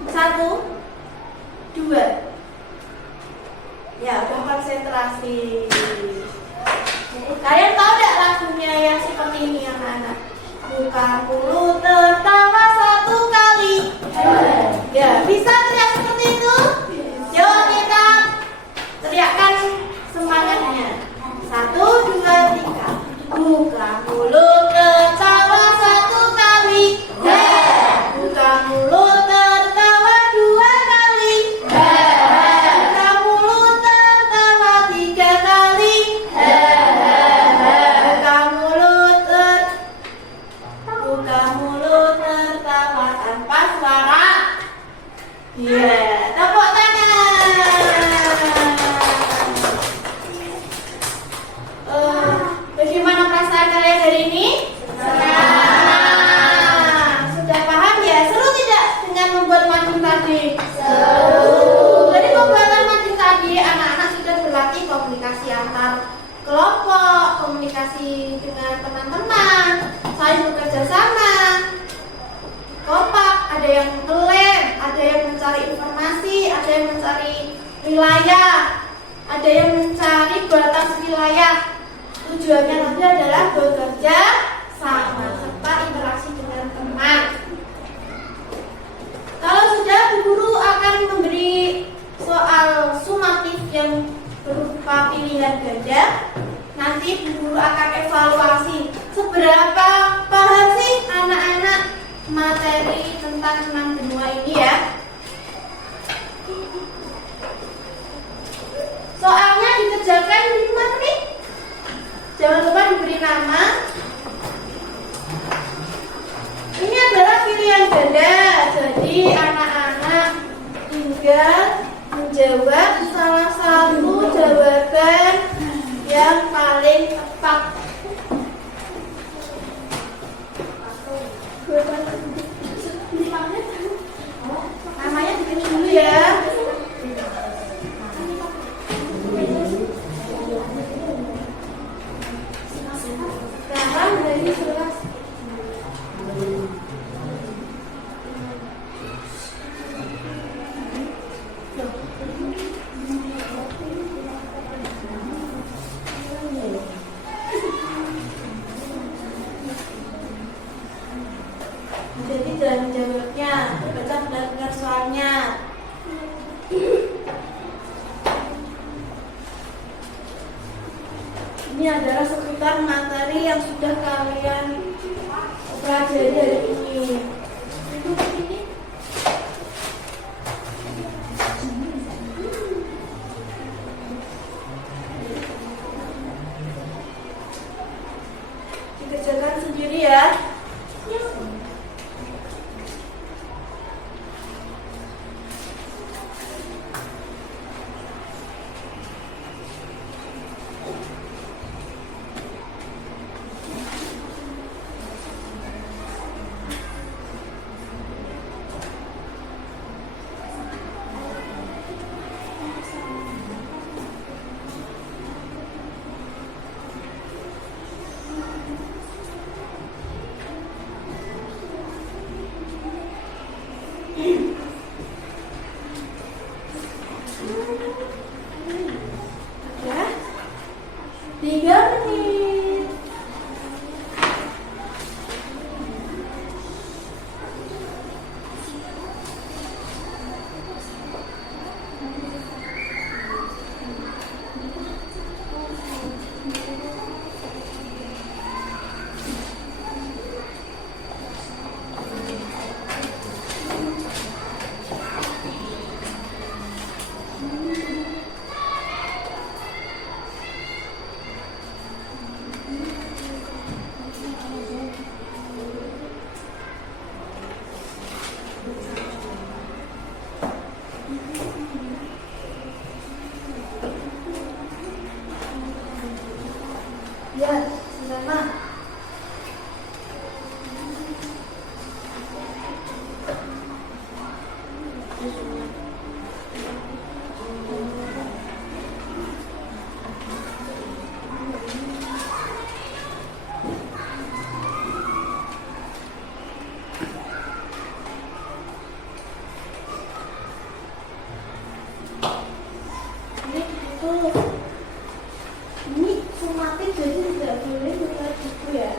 1. 2. Ya, udah konsentrasi. Kalian tahu nggak lagunya yang seperti ini anak-anak? Bukan mulu tertawa satu kali. Ya, bisa teriak seperti itu? Yuk kita teriakkan semangatnya. 1, 2, 3. Buka mulut tertawa satu kali. Buka mulut tertawa 2 kali. Buka mulut tertawa 3 kali. Buka mulut tertawa tanpa suara. Yeah, tepuk tangan. Bagaimana perasaan kalian hari ini? Senang. Sudah paham ya? Seru tidak dengan membuat mading tadi? Seru. Dari pembuatan mading tadi, anak-anak sudah berlatih komunikasi antar kelompok, komunikasi dengan teman-teman, saling bekerja sama, kompak, ada yang ngelem, ada yang mencari informasi, ada yang mencari wilayah, ada yang mencari batas wilayah. Tujuannya nanti adalah bekerja sama serta interaksi dengan teman. Kalau sudah, Bu Guru akan memberi soal sumatif yang berupa pilihan ganda. Nanti Bu Guru akan evaluasi seberapa paham sih anak-anak materi tentang 6 benua ini ya. Soalnya dikerjakan di rumah nih. Jangan lupa diberi nama. Ini adalah pilihan ganda. Jadi anak-anak tinggal menjawab salah satu jawaban yang paling tepat. Jadi jangan menjawabnya, baca benar-benar soalnya. Ini adalah seputar materi yang sudah kalian pelajari hari ini. Dikerjakan sendiri ya. Ya, 3 menit. Ya, sama. Ini sumatik jadi tidak boleh buka buku ya.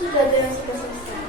Sudah ada yang sudah selesai.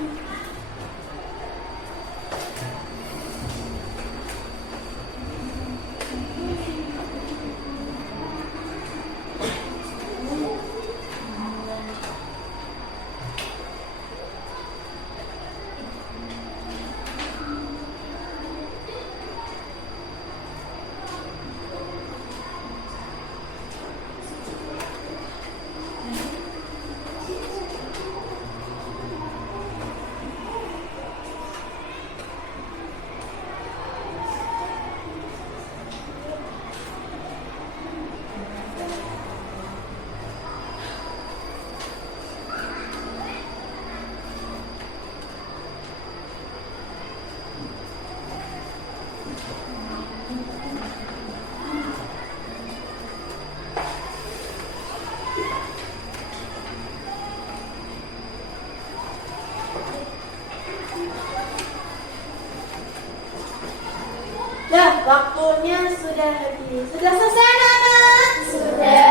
Ya, waktunya sudah habis. Sudah selesai anak-anak? Sudah.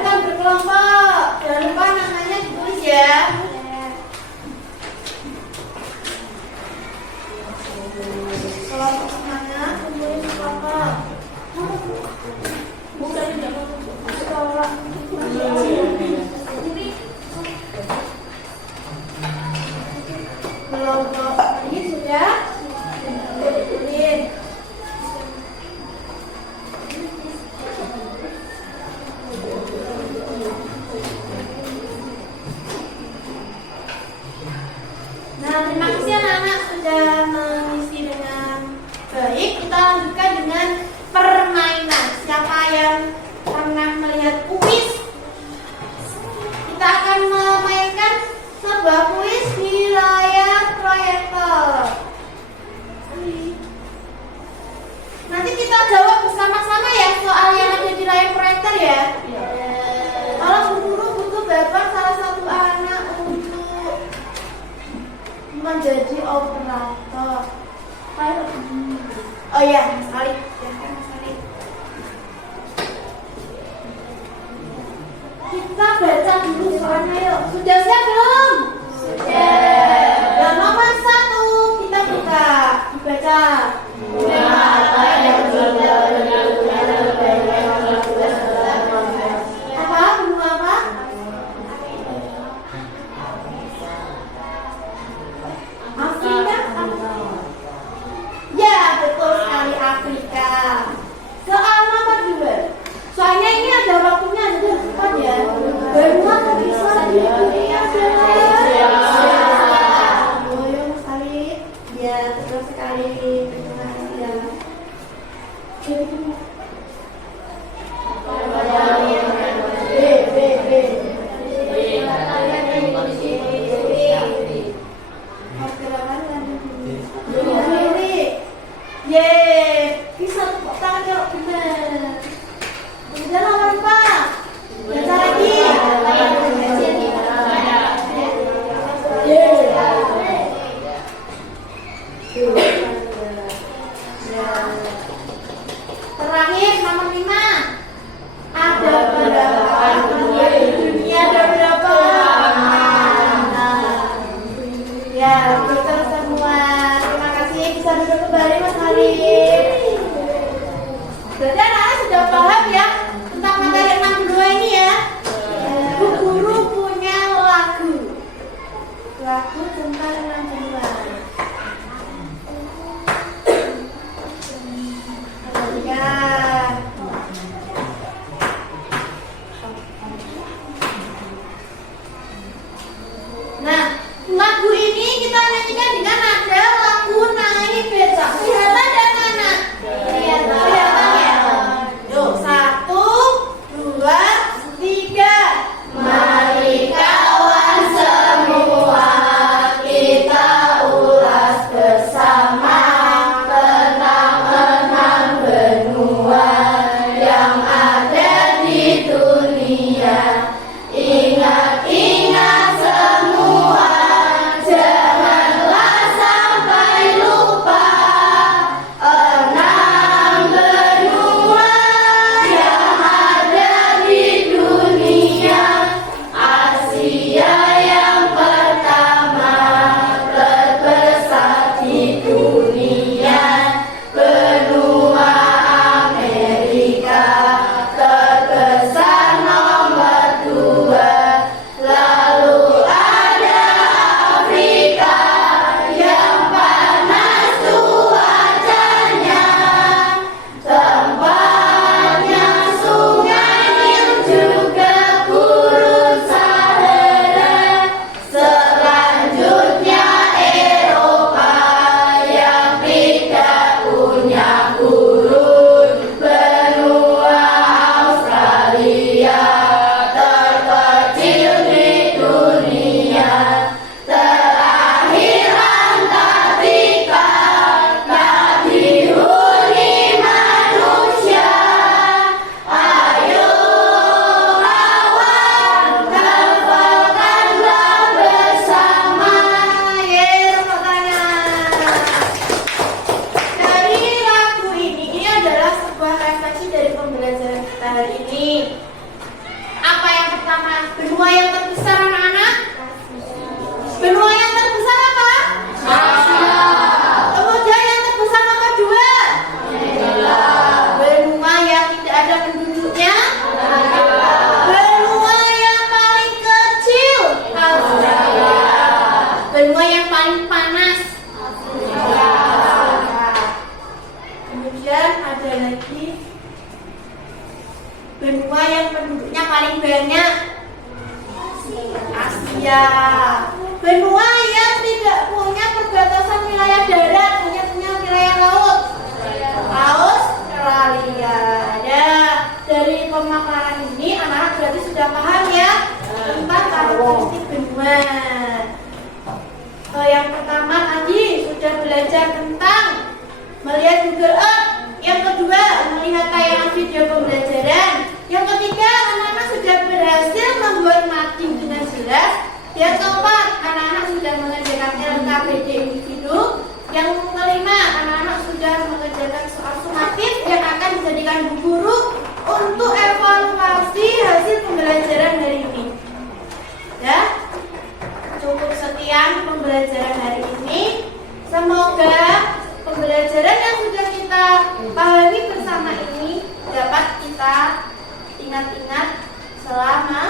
Kita berkelompok. Jangan lupa namanya ditulis ya. Kelompok mana? Kumpulin kelompok. Bukan tidak sekolah. Kelompok ini sudah. Nah, terima kasih anak-anak sudah mengisi dengan baik. Kita lanjutkan dengan permainan. Siapa yang pernah melihat kuis? Kita akan memainkan sebuah kuis di layar proyektor. ya? Kalau Bu Guru butuh Bapak salah satu anak untuk menjadi operator. Oh iya, Mas Ali. Ya kan, Mas Ali. Kita baca dulu soalnya yuk. Sudah siap belum? Sudah. Dan nomor 1 kita buka. Dibaca. Apa? Benua apa? Afrika? Ya, betul sekali Afrika. Soal nomor 2. Soalnya ini ada waktunya, jadi cepat ya. Benua terbesar di dunia adalah. Oh ya, sekali. Ya, betul sekali. Terima kasih ya. Yeay, bisa tepuk tangan kalau benar. Kemudian nomor 4. Baca lagi. Terakhir nomor 5. Ada berapa benua di dunia? Ada berapa? Ya, betul semua. Terima kasih. Bisa duduk kembali Mas Hari. Berarti anak-anak sudah paham ya tentang materi 62 ini ya. Bu Guru punya lagu tentang 62. Ya. Nah, lagu ini kita nyanyikan dengan nada lagu naik beca. Kelihatan dan anak? Kelihatan ya? Yuk, 1, 2, 3. Mari kawan semua kita ulas bersama tentang benua yang ada di dunia. Ingat-ingat semua, janganlah sampai lupa 6 benua yang ada di dunia. Asia yang pertama terbesar di dunia. Benua Amerika terbesar nomor 2. Lalu ada Afrika yang panas cuacanya. Tempatnya sungai Nil juga gurun Sahara. Selanjutnya Eropa yang tidak punya gurun. Benua Australia terkecil di dunia. Terakhir Antartika tak dihuni manusia. Ayo kawan, kawalkanlah bersama. Tepuk tangan. Dari lagu ini adalah sebuah refleksi dari pembelajaran kita hari ini. Apa yang pertama? Benua yang terbesar anak-anak? Benua yang terbesar apa? Asia. Kemudian yang terbesar nomor 2? Benua yang tidak ada penduduknya? Benua yang paling kecil? Australia. Benua yang paling panas? Kemudian ada lagi benua yang penduduknya paling banyak? Asia. Benua yang tidak punya perbatasan wilayah darat, hanya punya wilayah laut? Australia. Ya, dari pemaparan ini anak-anak berarti sudah paham ya tentang karakteristik benua. Yang pertama tadi sudah belajar tentang melihat Google Earth. Yang kedua, melihat tayangan video pembelajaran. Yang ketiga, anak-anak sudah berhasil membuat mapping dengan jelas. Yang keempat, anak-anak sudah mengerjakan LKPD individu. Yang kelima, anak-anak sudah mengerjakan soal sumatif yang akan dijadikan bu guru untuk evaluasi hasil pembelajaran hari ini. Ya, cukup sekian pembelajaran hari ini. Semoga pembelajaran yang sudah kita pahami bersama ini dapat kita ingat-ingat selama.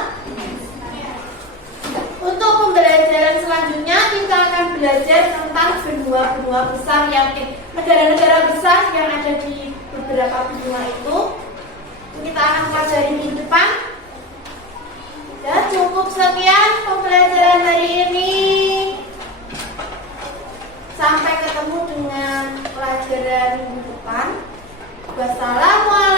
Untuk pembelajaran selanjutnya kita akan belajar tentang benua-benua besar yang negara-negara besar yang ada di beberapa benua itu. Kita akan pelajari minggu depan. Ya, cukup sekian pembelajaran hari ini. Sampai ketemu dengan pelajaran minggu depan. Wassalamualaikum.